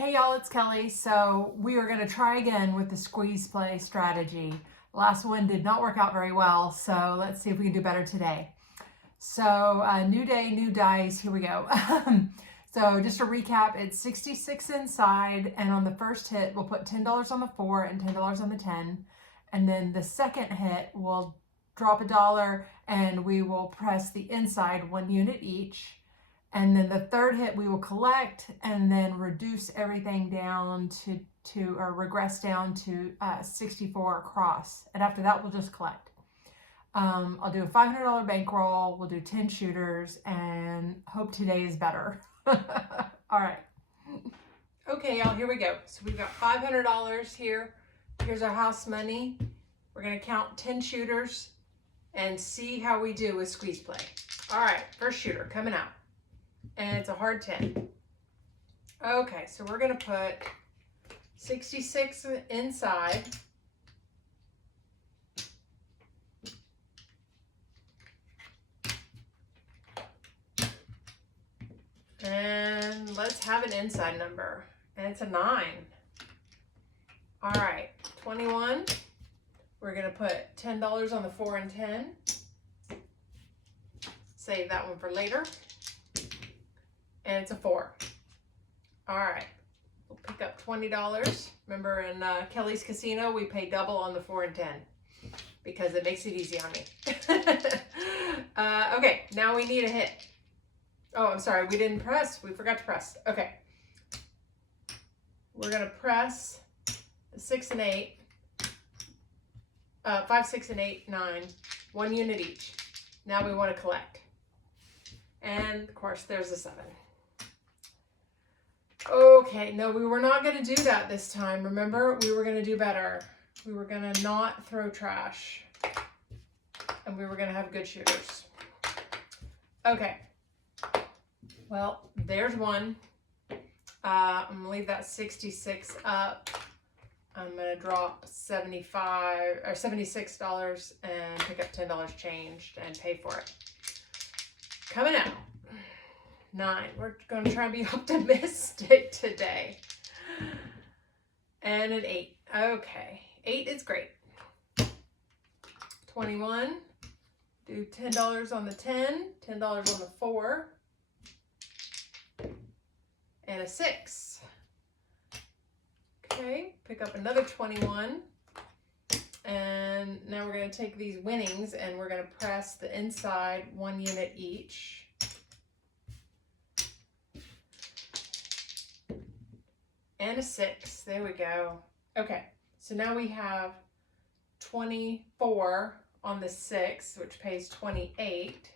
Hey y'all, it's Kelly. So we are going to try again with the squeeze play strategy. Last one did not work out very well, so let's see if we can do better today. So new day, new dice, here we go. So just to recap, it's 66 inside, and on the first hit, we'll put $10 on the 4 and $10 on the 10. And then the second hit, we'll drop $1 and we will press the inside 1 unit each. And then the third hit we will collect and then reduce everything down or regress down to 64 across. And after that, we'll just collect. I'll do a $500 bankroll. We'll do 10 shooters and hope today is better. All right. Okay, y'all, here we go. So we've got $500 here. Here's our house money. We're going to count 10 shooters and see how we do with squeeze play. All right, first shooter coming out. And it's a hard 10. Okay, so we're going to put 66 inside. And let's have an inside number. And it's a 9. All right, 21. We're going to put $10 on the 4 and 10. Save that one for later. And it's a 4. All right, we'll pick up $20. Remember in Kelly's Casino, we pay double on the 4 and 10 because it makes it easy on me. Okay, now we need a hit. Oh, I'm sorry, we didn't press. We forgot to press. Okay. We're going to press the 6 and 8, 5, 6, and 8, 9, 1 unit each. Now we want to collect. And of course, there's a 7. Okay, no, we were not going to do that this time. Remember, we were going to do better. We were going to not throw trash. And we were going to have good shooters. Okay. Well, there's one. I'm going to leave that 66 up. I'm going to drop $76 and pick up $10 changed and pay for it. Coming out. 9. We're going to try and be optimistic today. And an 8. Okay. 8 is great. 21. Do $10 on the 10. $10 on the 4. And a 6. Okay. Pick up another 21. And now we're going to take these winnings and we're going to press the inside 1 unit each. And a 6. There we go. Okay, so now we have 24 on the 6, which pays 28.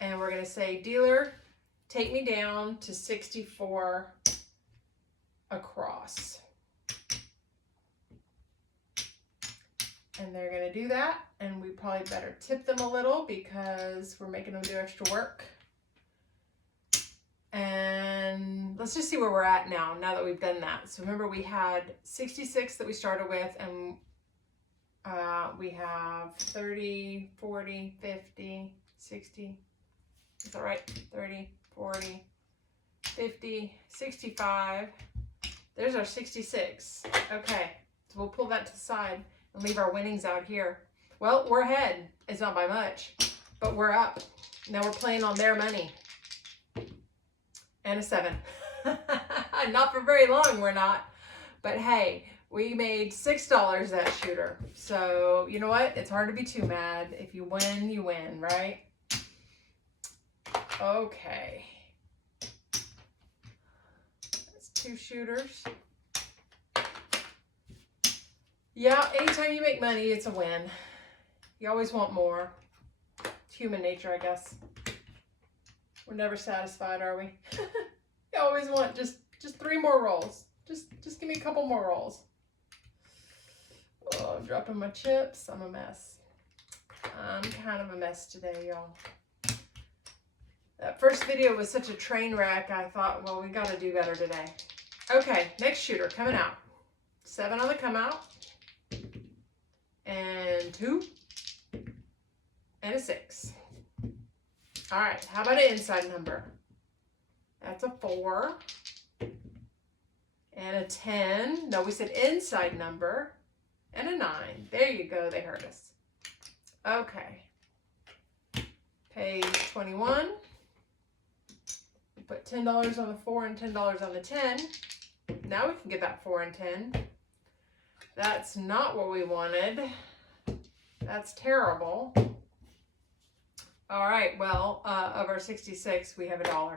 And we're going to say, dealer, take me down to 64 across. And they're going to do that. And we probably better tip them a little because we're making them do extra work. And let's just see where we're at now that we've done that. So remember, we had 66 that we started with, and we have 30, 40, 50, 60. Is that right? 30, 40, 50, 65. There's our 66. Okay, so we'll pull that to the side and leave our winnings out here. Well, we're ahead. It's not by much, but we're up. Now we're playing on their money. And a 7. Not for very long, we're not. But hey, we made $6 that shooter. So, you know what? It's hard to be too mad. If you win, you win, right? Okay. That's 2 shooters. Yeah, anytime you make money, it's a win. You always want more. It's human nature, I guess. We're never satisfied, are we? You always want just 3 more rolls. Just give me a couple more rolls. Oh, I'm dropping my chips. I'm a mess. I'm kind of a mess today, y'all. That first video was such a train wreck. I thought, well, we got to do better today. Okay, next shooter coming out. 7 on the come out. And 2. And a 6. All right, how about an inside number? That's a 4. 10. No, we said inside number. And a 9. There you go. They heard us. Okay. Page 21. We put $10 on the 4 and $10 on the 10. Now we can get that 4 and 10. That's not what we wanted. That's terrible. All right, well, of our 66, we have $1.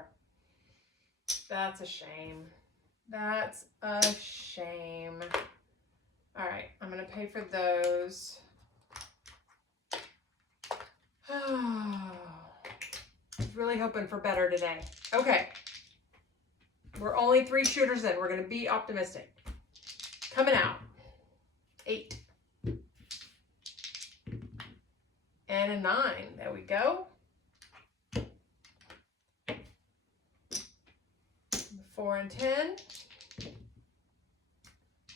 That's a shame. That's a shame. All right, I'm gonna pay for those. I was really hoping for better today. Okay, we're only 3 shooters in. We're gonna be optimistic. Coming out, 8. And a 9, there we go. 4 and 10.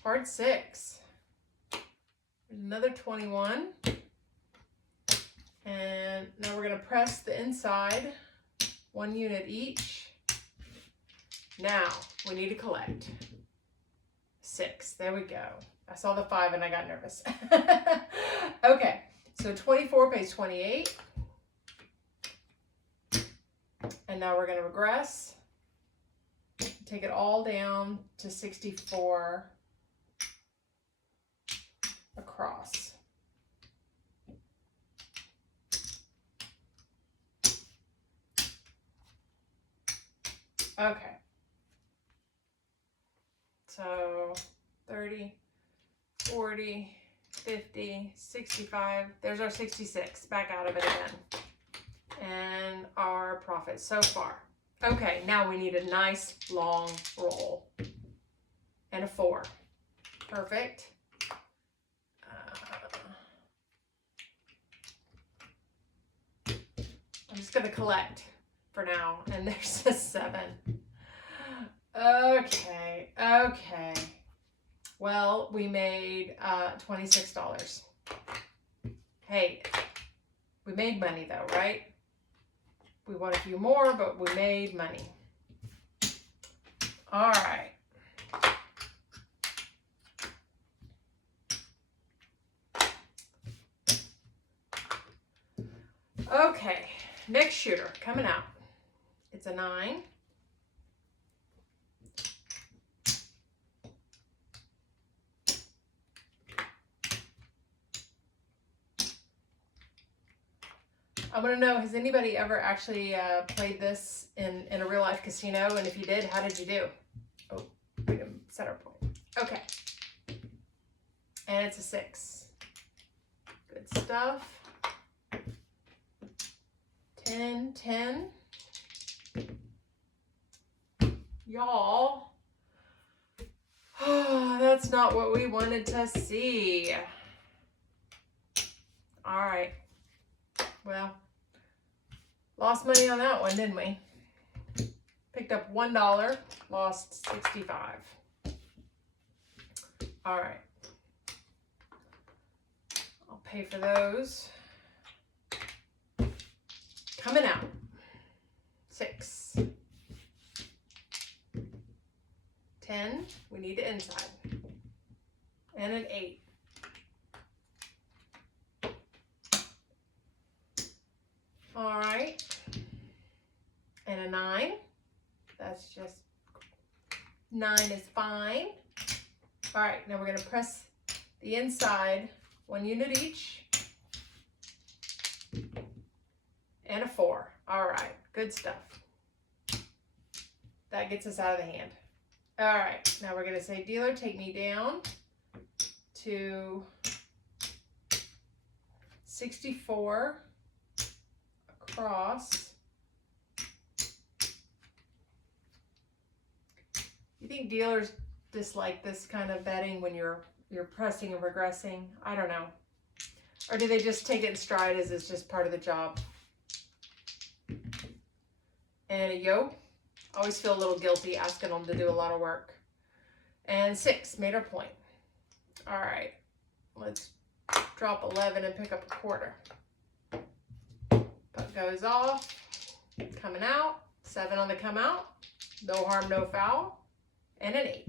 Hard 6. There's another 21. And now we're going to press the inside, 1 unit each. Now we need to collect. 6, there we go. I saw the 5 and I got nervous. Okay, so 24 pays 28. And now we're going to regress. Take it all down to 64 across. Okay. So 30, 40, 50, 65. There's our 66. Back out of it again. And our profit so far. Okay, now we need a nice long roll. And a 4. Perfect. I'm just going to collect for now. And there's a 7. Okay, okay. Well, we made $26. Hey, we made money though, right? We want a few more, but we made money. All right. Okay, next shooter coming out. It's a 9. I want to know, has anybody ever actually played this in a real life casino? And if you did, how did you do? Oh, we can set our point. Okay. And it's a 6. Good stuff. 10, 10. Y'all. Oh, that's not what we wanted to see. All right. Well, lost money on that one, didn't we? Picked up $1, lost 65. All right. I'll pay for those. Coming out. 6. 10. We need the inside. And an 8. All right, and a 9. That's just 9 is fine. All right, now we're going to press the inside, 1 unit each, and a 4. All right, good stuff. That gets us out of the hand. All right, now we're going to say, dealer, take me down to 64. Across. You think dealers dislike this kind of betting when you're pressing and regressing? I don't know. Or do they just take it in stride as it's just part of the job? And a yo. Always feel a little guilty asking them to do a lot of work. And 6, made our point. All right, let's drop 11 and pick up a quarter. Puck goes off, coming out, 7 on the come out, no harm, no foul, and an 8.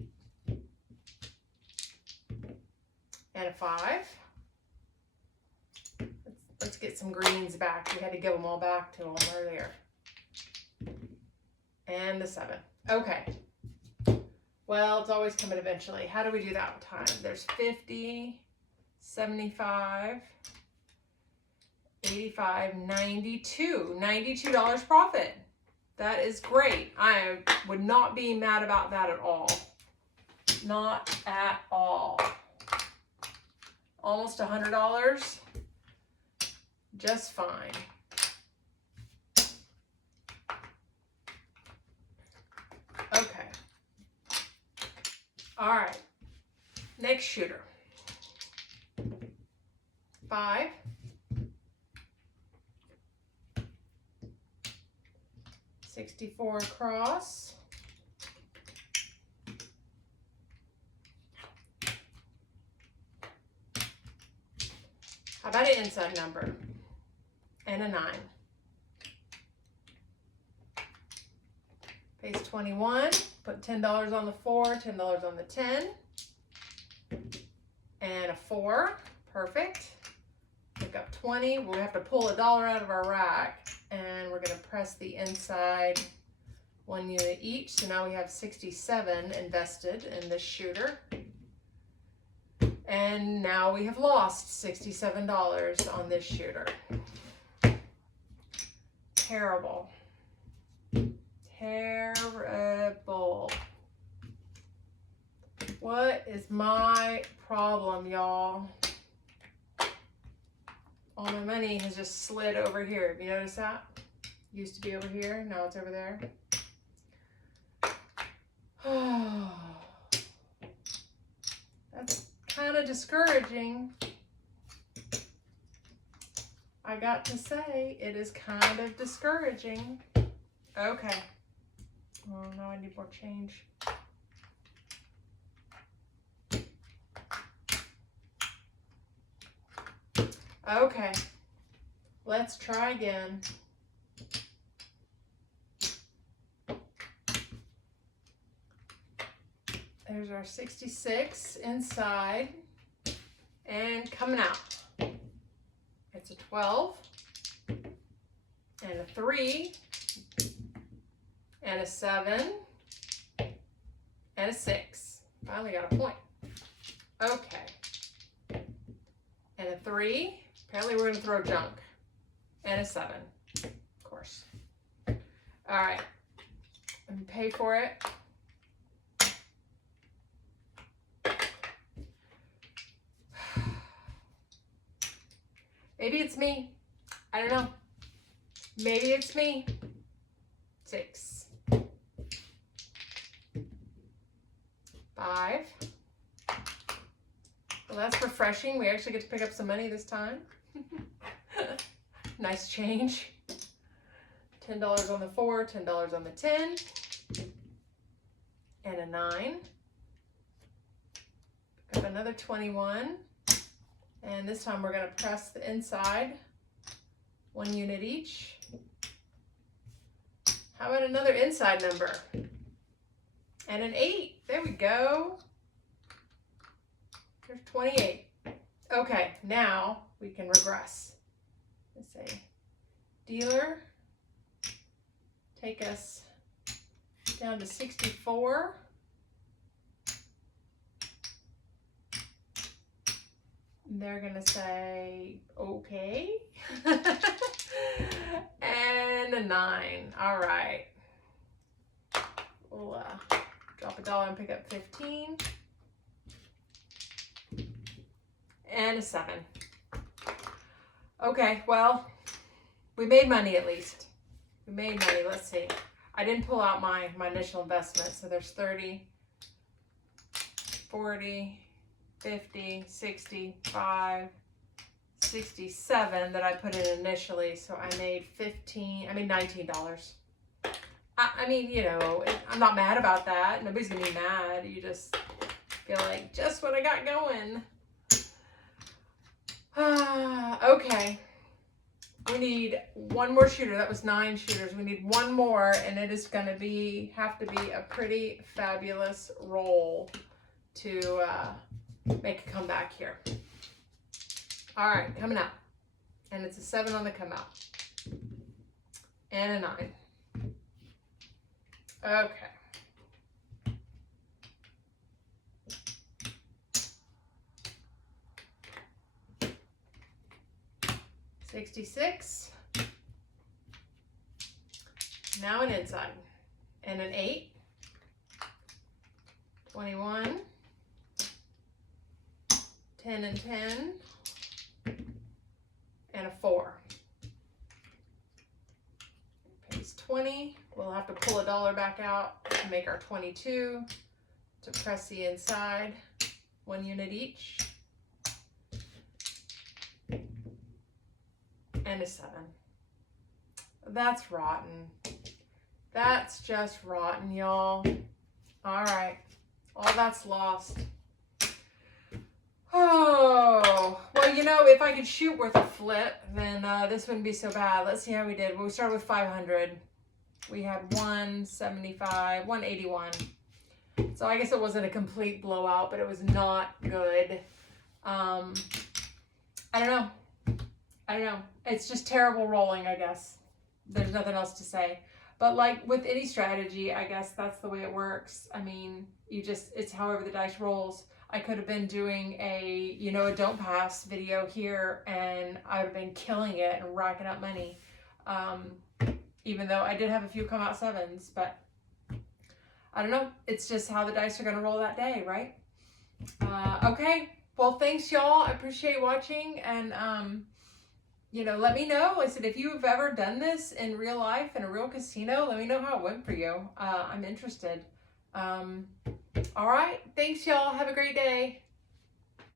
and a 5. Let's get some greens back. We had to give them all back to them earlier. And the 7. Okay. Well, it's always coming eventually. How do we do that time? There's 50, 75, 85, 92. $92 profit. That is great. I would not be mad about that at all. Not at all. Almost $100. Just fine. Okay. All right. Next shooter. 5. 64 across. How about an inside number? And a 9. Pays 21. Put $10 on the 4, $10 on the 10. And a 4. Perfect. Pick up 20. We'll have to pull $1 out of our rack. And we're going to press the inside 1 unit each. So now we have 67 invested in this shooter. And now we have lost $67 on this shooter. Terrible. Terrible. What is my problem, y'all? All my money has just slid over here. Have you noticed that? Used to be over here, now it's over there. That's kind of discouraging. I got to say, it is kind of discouraging. Okay. Well, now I need more change. Okay. Let's try again. There's our 66 inside and coming out. It's a 12 and a 3 and a 7 and a 6. Finally got a point. Okay. And a 3. Apparently we're going to throw junk. And a 7. Of course. All right. And pay for it. Maybe it's me. I don't know. Maybe it's me. 6. 5. Well, that's refreshing. We actually get to pick up some money this time. Nice change. $10 on the 4, $10 on the 10. And a 9. Pick up another 21. And this time we're going to press the inside 1 unit each. How about another inside number? And an 8. There we go. There's 28. Okay, now we can regress. Let's say dealer, take us down to 64. They're going to say, okay. And a 9. All right. We'll drop $1 and pick up 15. And a 7. Okay, well, we made money at least. We made money. Let's see. I didn't pull out my initial investment, so there's 30, 40, 50, 65, 67 that I put in initially, so I made $19. I mean, you know, I'm not mad about that. Nobody's gonna be mad. You just feel like, just what I got going. Okay. We need one more shooter. That was 9 shooters. We need one more, and it is gonna have to be a pretty fabulous roll to make a comeback here. All right, coming out. And it's a 7 on the come out. And a 9. Okay. $66. Now an inside. And an 8. 21. 10 and 10. And a 4. Pays 20. We'll have to pull $1 back out to make our 22. To press the inside. 1 unit each. And a 7. That's rotten. That's just rotten, y'all. All right. All that's lost. Oh, well, you know, if I could shoot worth a flip, then this wouldn't be so bad. Let's see how we did. Well, we started with 500. We had 175, 181. So I guess it wasn't a complete blowout, but it was not good. I don't know. It's just terrible rolling, I guess. There's nothing else to say. But like with any strategy, I guess that's the way it works. I mean, it's however the dice rolls. I could have been doing a don't pass video here, and I would have been killing it and racking up money. Even though I did have a few come out 7s, but I don't know. It's just how the dice are going to roll that day, right? Okay. Well, thanks, y'all. I appreciate watching, and let me know. I said, if you've ever done this in real life in a real casino, let me know how it went for you. I'm interested. All right. Thanks, y'all. Have a great day.